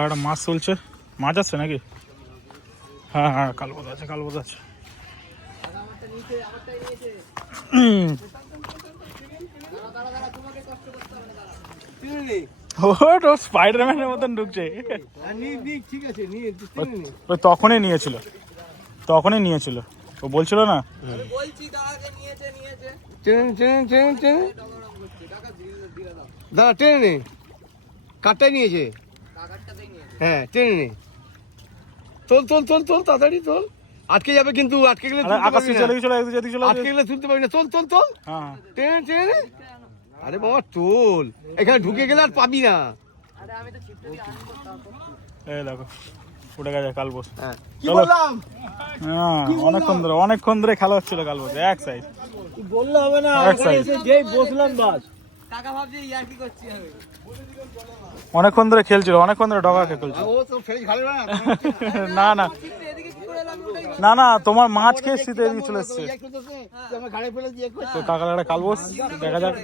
একটা মাছ চলছে, মাছ আছে নাকি? হ্যাঁ হ্যাঁ, কালবোধ আছে, কালবোধ আছে। ও স্পাইডারম্যানের মতন ঢুকছে। তখনই নিয়েছিল, তখনই নিয়েছিল, ও বলছিল না। দাদা টেনে নে, কাঠটাই নিয়েছে। হ্যাঁ টেনে নে, তোল তোল তোল তোল, তাড়াতাড়ি তোল। আটকে যাবে কিন্তু, আটকে গেলে আকাশে চলে গেছিল, আটকে গেলে তুলতে পারবি না। তোল তোল তোল, টেনে টেনে নে। আরে বাবা তোল, এখানে ঢুকে গেলে আর পাবি না। এই দেখো উঠে গেছে কালবোধ। কি বললাম? অনেকক্ষণ ধরে খেলা হচ্ছিল কালবোধ, এক সাইড। বললে হবে না, যেই বসলাম বাস। অনেকক্ষণ ধরে খেলছিল, অনেকক্ষণ ধরে ডগা খেলছিল। না না না না, তোমার মাছ খেয়ে শীতে এদিকে চলে এসছে। তো কাকার একটা কালবোধ দেখা যাক।